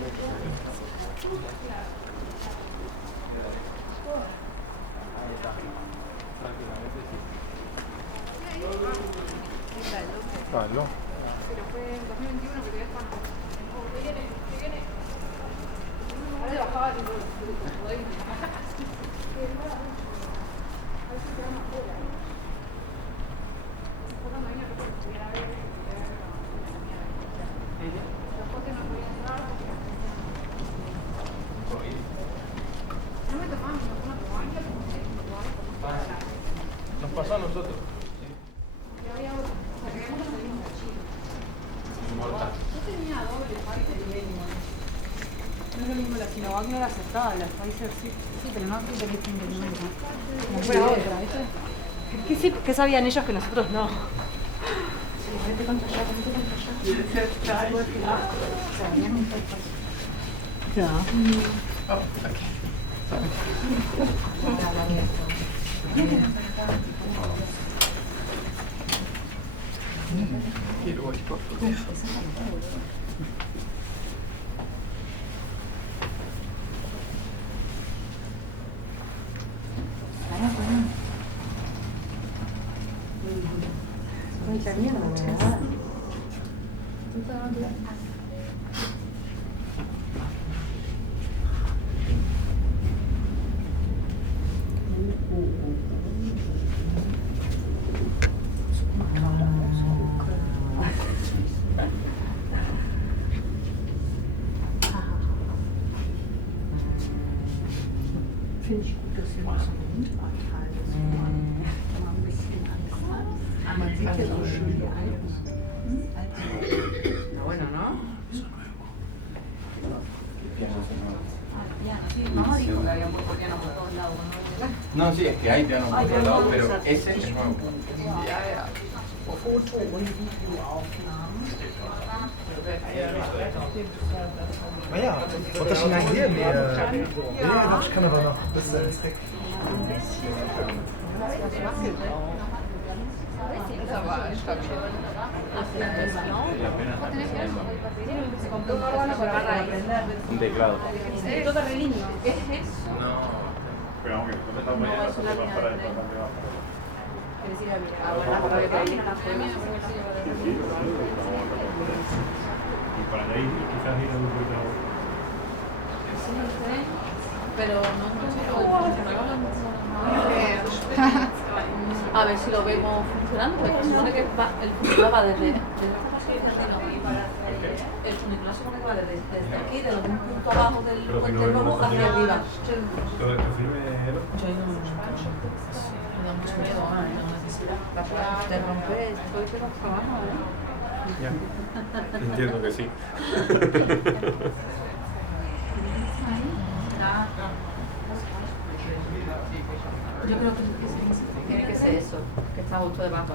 Bello. Pero fue en 2021 que te ves cuando. ¿Qué viene? Ahora le bajaba tipo. Nos pasó a nosotros. No es lo mismo la Sinovac, no la aceptaba, la Pfizer sí. Sí, pero no que tenés que entender. No fuera otra, ¿viste? ¿Qué, sí, ¿Qué sabían ellos que nosotros no? Vete contra allá, Oh, aquí. Quiero esto. Mucha mierda, ¿verdad? Finde ich gut, dass hier noch so ein Windradteil ist. Kann man ein bisschen anfangen. Aber man sieht ja so schön die Alpen. Bueno, ¿no? No, dijo que había puesto piano por todos lados. No, sí, es que hay piano por todos lados, pero ese es nuevo. Foto- und Videoaufnahmen. Naja, wat is er nou hier meer? Ja, dat kunnen we nog. Dat is Ein bisschen. Das wackelt auch. Ist aber stabil. Un teclado. Todo re lindo. ¿Qué es eso? No. Pero aunque no estamos mañana, no se va para el bastante bajo. ¿Quieres ir a guardar para que ahí las podemos? Y para allá quizás ir a un poquito. Sí, no sé. Pero no a ver si lo vemos funcionando, porque se supone que va, el funicular va desde esta parte el funicular se supone que va desde aquí, de un punto abajo del puente rojo hacia arriba. Todo esto firme. Yo no me da mucho miedo, ¿no? Te rompes, todo este trabajo, ¿eh? Ya. Entiendo que sí. Yo creo que tiene que ser eso, que está justo debajo.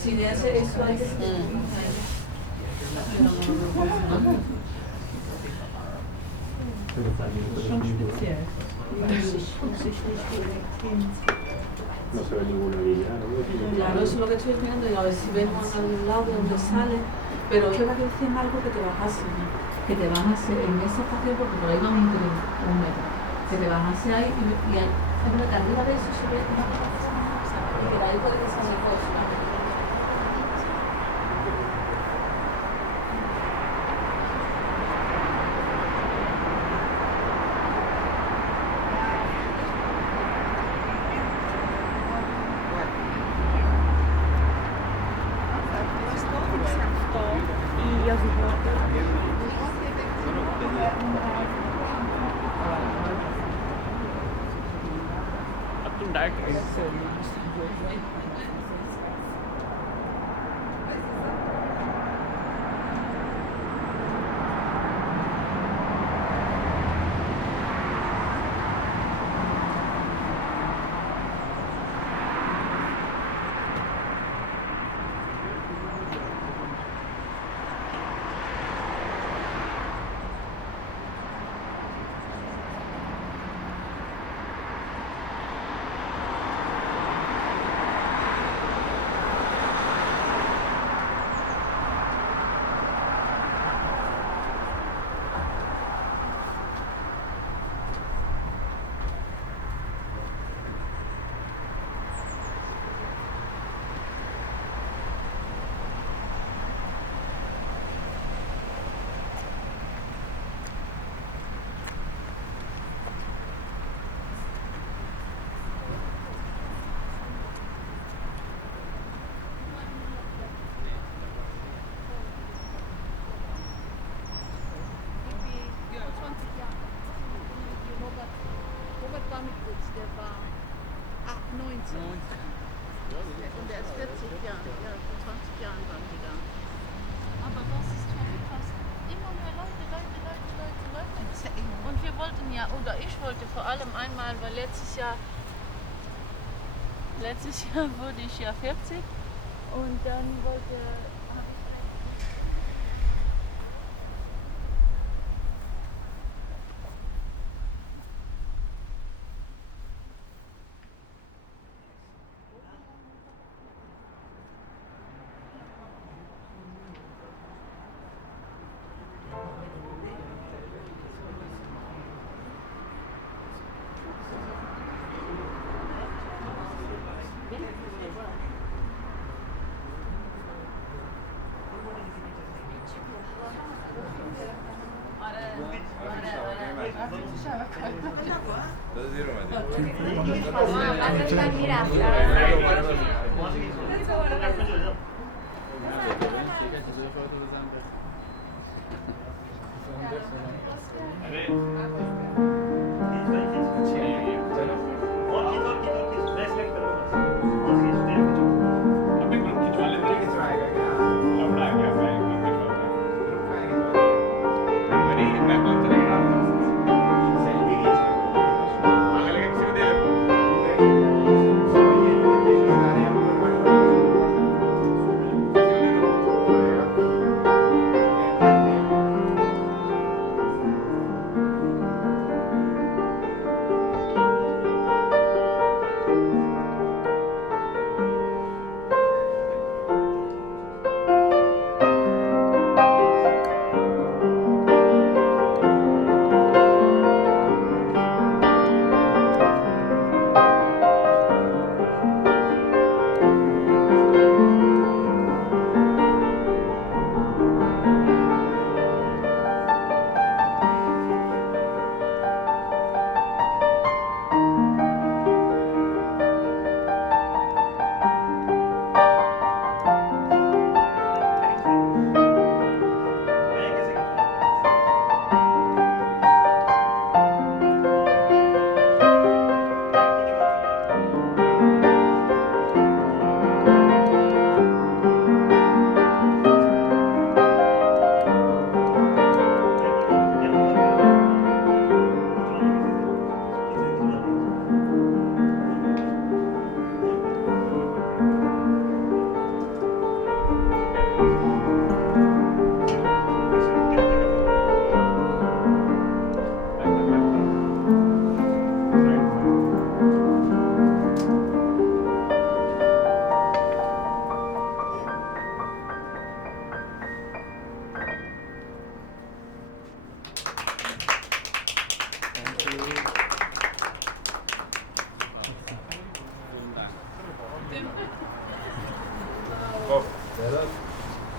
Si de hacer eso hay que No se ve ninguna línea, ¿no? Claro, eso es lo que estoy mirando y a ver si vemos al lado de donde sale. Pero es verdad que decían algo que te bajase, en esa estación, porque por ahí vamos a ir 1 metro. Que te bajase ahí y es verdad que arriba de eso se ve una cosa, y que de ahí puede que salga cosas. Und der ist 40 Jahre, ja, vor 20 Jahren waren die da. Aber das ist schon fast immer mehr Leute. Und wir wollten ja, oder ich wollte vor allem einmal, weil letztes Jahr wurde ich ja 40 und dann habe ich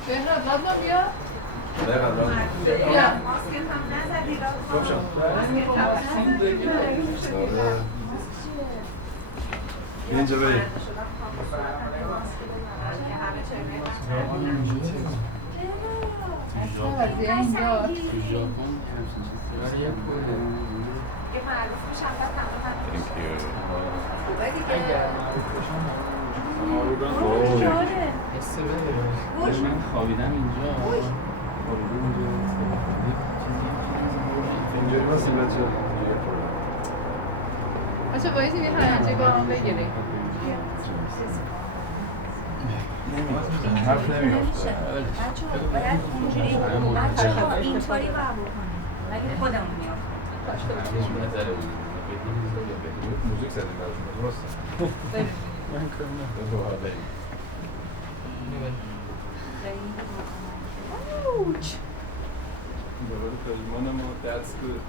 Behrat, lass mal wieder. Ja. Birinci böyle. من خوابیدم اینجا اینجوری واسه بچه بچه بایدی یه هرچه گام بگیریم حرف نمیفته باید اینجوری بچه‌ها اینطوری باید بکنیم مگه خودمون میافتیم موزیک زدیم براشون درسته من کنم دوباره پیمان ما دست بود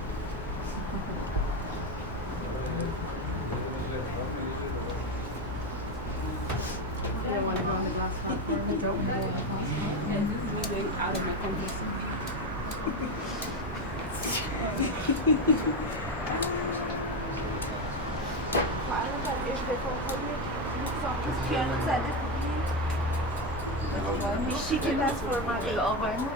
شیک دست فرمالی آقای ما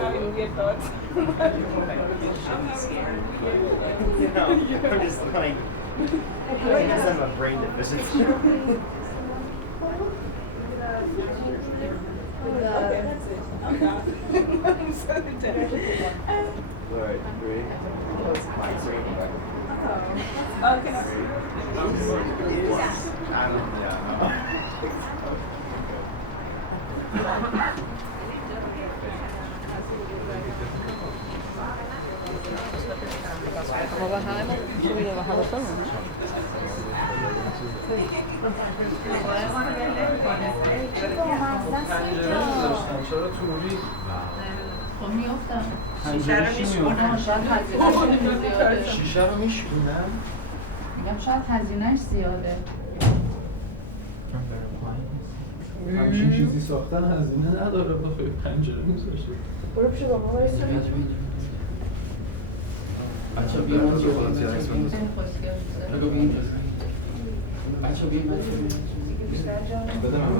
Having weird thoughts. I'm just like, I just have a brain deficiency. I'm so dead. Right, great. Como bajar, hemos subido, bajado solo, ¿no? خب میافتم شیشه رو میشکنم. میگم شاید هزینهش زیاده همچین چیزی ساختن هزینه نداره بخوای پنجره میذاشه برو پیش بابا وایسا. بچه ها بیان اینجا بگو بیان اینجا بچه ها بیان بده من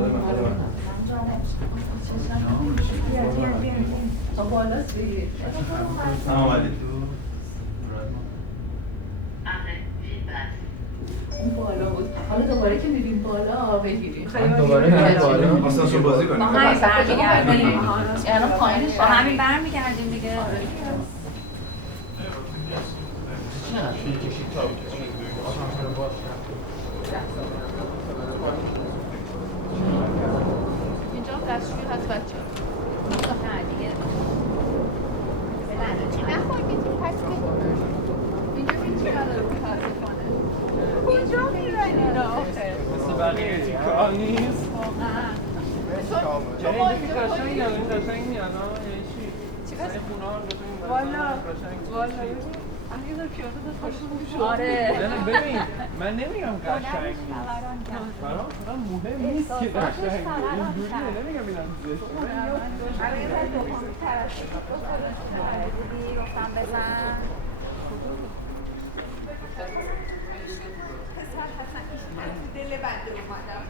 تا بالاست بگیر آمدید اون بالا بود حالا دوباره که میریم بالا بگیریم دوباره میریم بالا آسانسور بازی کنیم. با همین برمیگردیم. یعنی پایینش با همین برمیگردیم دیگه. اینجا دستشویی هست بچه نه دیگه. چی نخوردید پس که اینجا هیچی نداره متاسفانه کجا میرن اینا آخه؟ مثل بقیه تیکار نیست شما این قشنگ یعنی این قشنگ میان یعنی چی؟ چیکار؟ این خونه ها رو قشنگ والا قشنگ والا یه ذره پیاده دست خوب شد آره. نه ببین من نمیگم قشنگ نیست خبران کرد. برام فقط مهم نیست که قشنگ اینجوریه نمیگم اینم زشته آره یه ذره دومی ترشی بودی گفتم بزن. دل بنده اومدم.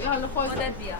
یا حالا خودت بیا.